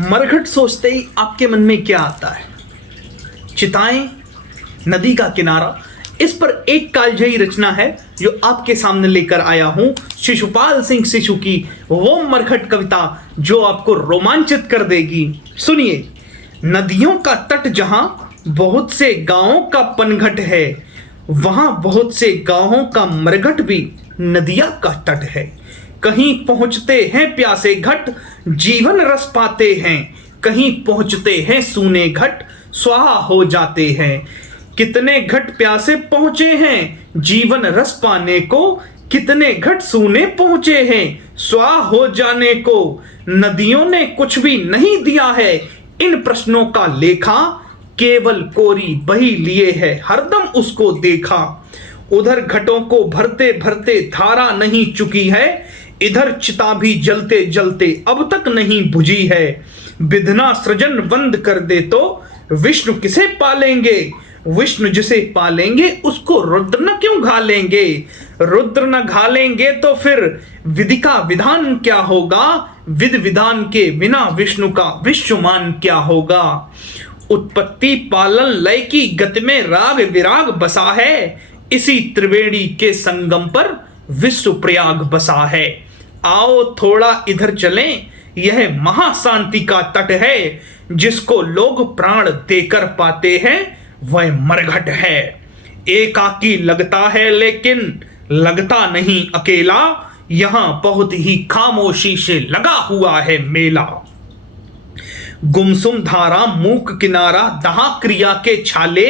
मरघट सोचते ही आपके मन में क्या आता है? चिताएं, नदी का किनारा। इस पर एक कालजयी रचना है जो आपके सामने लेकर आया हूं, शिशुपाल सिंह शिशु की वो मरघट कविता जो आपको रोमांचित कर देगी। सुनिए। नदियों का तट जहां बहुत से गांवों का पनघट है, वहां बहुत से गांवों का मरघट भी नदिया का तट है। कहीं पहुंचते हैं प्यासे घट, जीवन रस पाते हैं। कहीं पहुंचते हैं सूने घट, स्वाहा हो जाते हैं। कितने घट प्यासे पहुंचे हैं जीवन रस पाने को, कितने घट सूने पहुंचे हैं स्वाहा हो जाने को। नदियों ने कुछ भी नहीं दिया है इन प्रश्नों का लेखा, केवल कोरी बही लिए है हरदम उसको देखा। उधर घटों को भरते भरते धारा नहीं चुकी है, इधर चिता भी जलते जलते अब तक नहीं बुझी है। विधना सृजन बंद कर दे तो विष्णु किसे पालेंगे, विष्णु जिसे पालेंगे उसको रुद्र न क्यों घालेंगे। रुद्र न घालेंगे तो फिर विधि का विधान क्या होगा, विधि विधान के बिना विष्णु का विश्वमान क्या होगा। उत्पत्ति पालन लय की गति में राग विराग बसा है, इसी त्रिवेणी के संगम पर विश्व प्रयाग बसा है। आओ थोड़ा इधर चलें, यह महाशांति का तट है, जिसको लोग प्राण देकर पाते हैं वह मरघट है। एकाकी लगता है लेकिन लगता नहीं अकेला, यहां बहुत ही खामोशी से लगा हुआ है मेला। गुमसुम धारा मूक किनारा दहा क्रिया के छाले,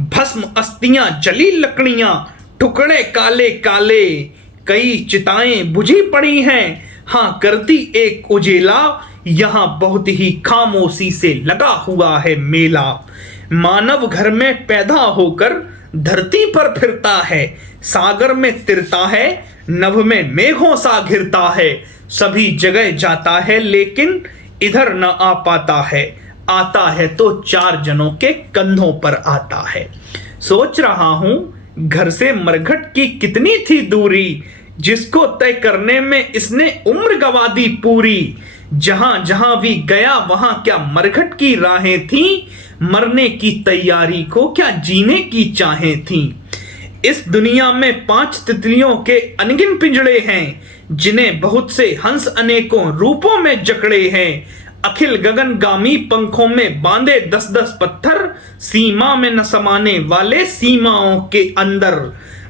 भस्म अस्थियां जली लकड़ियां टुकड़े काले काले। कई चिताएं बुझी पड़ी हैं, हाँ करती एक उजेला, यहां बहुत ही खामोशी से लगा हुआ है मेला। मानव घर में पैदा होकर धरती पर फिरता है, सागर में तिरता है नभ में मेघों सा घिरता है। सभी जगह जाता है लेकिन इधर न आ पाता है, आता है तो चार जनों के कंधों पर आता है। सोच रहा हूं घर से मरघट की कितनी थी दूरी, जिसको तय करने में इसने उम्र गवा दी पूरी। जहां जहां भी गया वहां क्या मरघट की राहें थी, मरने की तैयारी को क्या जीने की चाहें थी। इस दुनिया में 5 तितलियों के अनगिन पिंजड़े हैं, जिन्हें बहुत से हंस अनेकों रूपों में जकड़े हैं। अखिल गगनगामी पंखों में बांधे 10-10 पत्थर, सीमा में न समाने वाले सीमाओं के अंदर।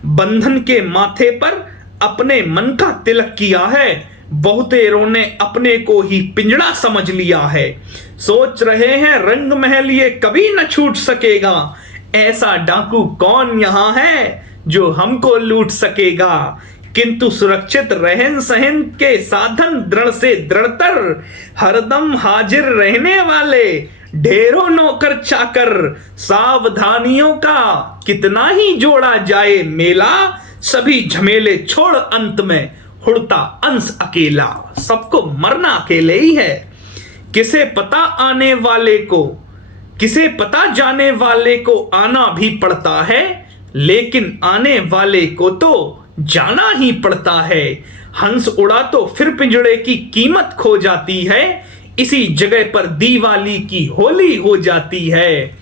बंधन के माथे पर अपने मन का तिलक किया है, बहुतेरों ने अपने को ही पिंजड़ा समझ लिया है। सोच रहे हैं रंग महल ये कभी न छूट सकेगा, ऐसा डाकू कौन यहाँ है जो हमको लूट सकेगा। किंतु सुरक्षित रहन सहन के साधन दृढ़ से दृढ़तर, हरदम हाजिर रहने वाले ढेरों नौकर चाकर। सावधानियों का कितना ही जोड़ा जाए मेला, सभी झमेले छोड़ अंत में हुड़ता अंश अकेला। सबको मरना अकेले ही है, किसे पता आने वाले को, किसे पता जाने वाले को आना भी पड़ता है, लेकिन आने वाले को तो जाना ही पड़ता है। हंस उड़ा तो फिर पिंजड़े की कीमत खो जाती है, इसी जगह पर दीवाली की होली हो जाती है।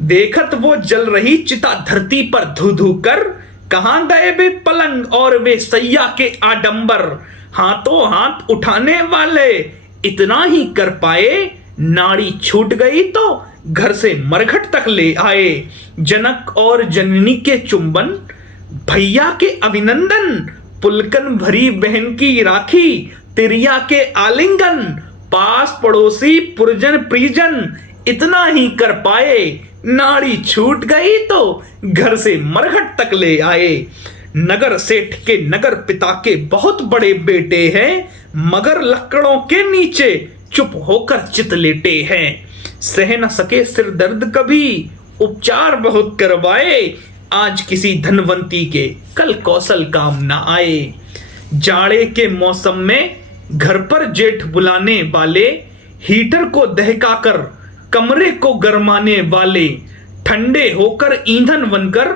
देखत वो जल रही चिता धरती पर धू धू कर, कहां गए वे पलंग और वे सैया के आडंबर। हाथों हाथ उठाने वाले इतना ही कर पाए, नाड़ी छूट गई तो घर से मरघट तक ले आए। जनक और जननी के चुंबन, भैया के अभिनंदन, पुलकन भरी बहन की राखी, तिरिया के आलिंगन, पास पड़ोसी पुरजन परिजन इतना ही कर पाए। नाड़ी छूट गई तो घर से मरघट तक ले आए। नगर सेठ के नगर पिता के बहुत बड़े बेटे हैं, मगर लकड़ों के नीचे चुप होकर चित लेटे हैं। सह न सके सिर दर्द कभी, उपचार बहुत करवाए, आज किसी धनवंती के कल कौशल काम न आए। जाड़े के मौसम में घर पर जेठ बुलाने वाले, हीटर को दहकाकर कमरे को गरमाने वाले, ठंडे होकर ईंधन बनकर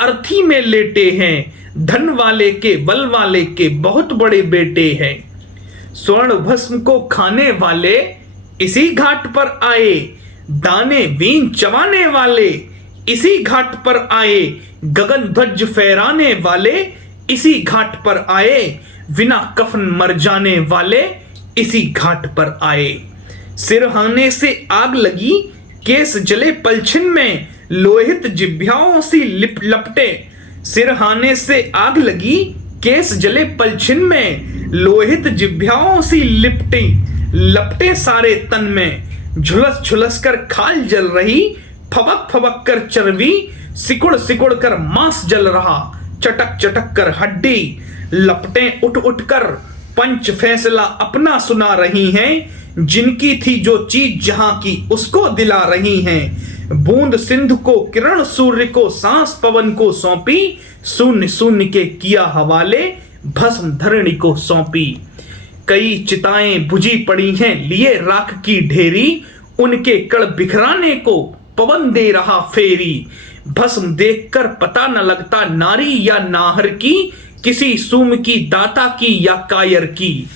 अर्थी में लेटे हैं। धन वाले के बल वाले के बहुत बड़े बेटे हैं। स्वर्ण भस्म को खाने वाले इसी घाट पर आए, दाने बीन चबाने वाले इसी घाट पर आए, गगन ध्वज फहराने वाले इसी घाट पर आए, बिना कफन मर जाने वाले इसी घाट पर आए। सिरहाने से आग लगी, केस जले पलछिन में, लोहित जिभ्याओं सी लपटे। सिरहाने से आग लगी, केस जले पलछिन में, लोहित जिभ्याओं सी लपटे सारे तन में। झुलस झुलस कर खाल जल रही, फबक फबक कर चर्बी, सिकुड़ सिकुड़ कर मांस जल रहा, चटक चटक कर हड्डी। लपटें उठ उठ कर पंच फैसला अपना सुना रही हैं, जिनकी थी जो चीज जहां की उसको दिला रही हैं। बूंद सिंधु को, किरण सूर्य को, सांस पवन को सौंपी, शून्य शून्य के किया हवाले, भस्म धरणी को सौंपी। कई चिताएं बुझी पड़ी हैं, लिए राख की ढेरी, उनके कण बिखराने को पवन दे रहा फेरी। भस्म देखकर पता न लगता नारी या नाहर की, किसी सूम की, दाता की या कायर की।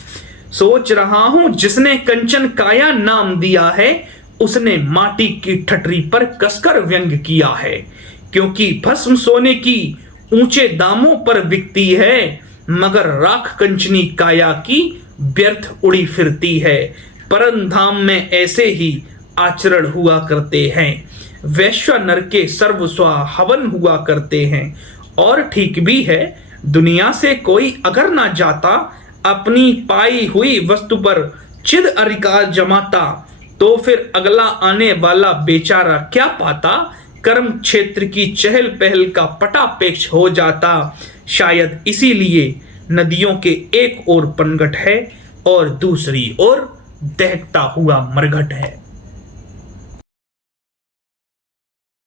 सोच रहा हूं जिसने कंचन काया नाम दिया है, उसने माटी की ठटरी पर कसकर व्यंग किया है। क्योंकि भस्म सोने की ऊंचे दामों पर बिकती है, मगर राख कंचनी काया की व्यर्थ उड़ी फिरती है। परम धाम में ऐसे ही आचरण हुआ करते हैं, वैश्य नर के सर्वस्वा हवन हुआ करते हैं। और ठीक भी है, दुनिया से कोई अगर ना जाता, अपनी पाई हुई वस्तु पर चिद अधिकार जमाता, तो फिर अगला आने वाला बेचारा क्या पाता। कर्म क्षेत्र की चहल पहल का पटापेक्ष हो जाता। शायद इसीलिए नदियों के एक ओर पनघट है और दूसरी ओर दहकता हुआ मरघट है।